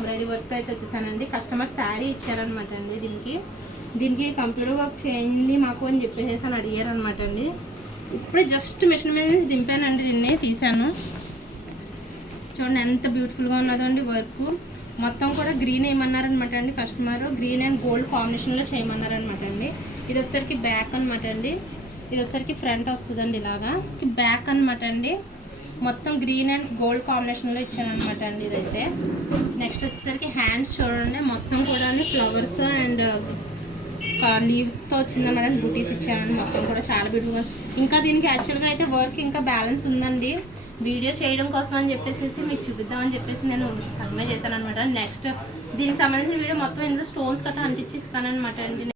Embroidery work అయితే వచ్చేసానండి. Customer sari ఇచ్చారనమాట అండి. దీనికి కంప్యూటర్ వర్క్ చేయండి మాకు అని చెప్పేసి అని అడిగారనమాట అండి. ఇప్పుడే జస్ట్ మిషన్ మీద నుంచి దింపానండి, దీన్ని తీసాను. చూడండి ఎంత బ్యూటిఫుల్గా ఉన్నదో అండి వర్క్. మొత్తం కూడా గ్రీన్ వేయమన్నారనమాట అండి కస్టమర్. గ్రీన్ అండ్ గోల్డ్ కాంబినేషన్లో చేయమన్నారనమాట అండి. ఇది వచ్చేసరికి బ్యాక్ అనమాట అండి. ఇది వచ్చేసరికి ఫ్రంట్ వస్తుందండి ఇలాగా. బ్యాక్ అనమాట అండి. మొత్తం గ్రీన్ అండ్ గోల్డ్ కాంబినేషన్లో ఇచ్చాను అనమాట అండి ఇదైతే. నెక్స్ట్ వచ్చేసరికి హ్యాండ్స్ చూడండి, మొత్తం కూడా ఫ్లవర్స్ అండ్ లీవ్స్తో వచ్చిందన్నమాట. బూటీస్ ఇచ్చానండి. మొత్తం కూడా చాలా బ్యూటిఫుల్గా. ఇంకా దీనికి యాక్చువల్గా అయితే వర్క్ ఇంకా బ్యాలెన్స్ ఉందండి. వీడియో చేయడం కోసం అని చెప్పేసి మీకు చూపిద్దామని చెప్పేసి నేను సబ్మిట్ చేశాను అనమాట. నెక్స్ట్ దీనికి సంబంధించిన వీడియో మొత్తం ఇందులో స్టోన్స్ గట్రా అంటించి ఇస్తానమాట అండి.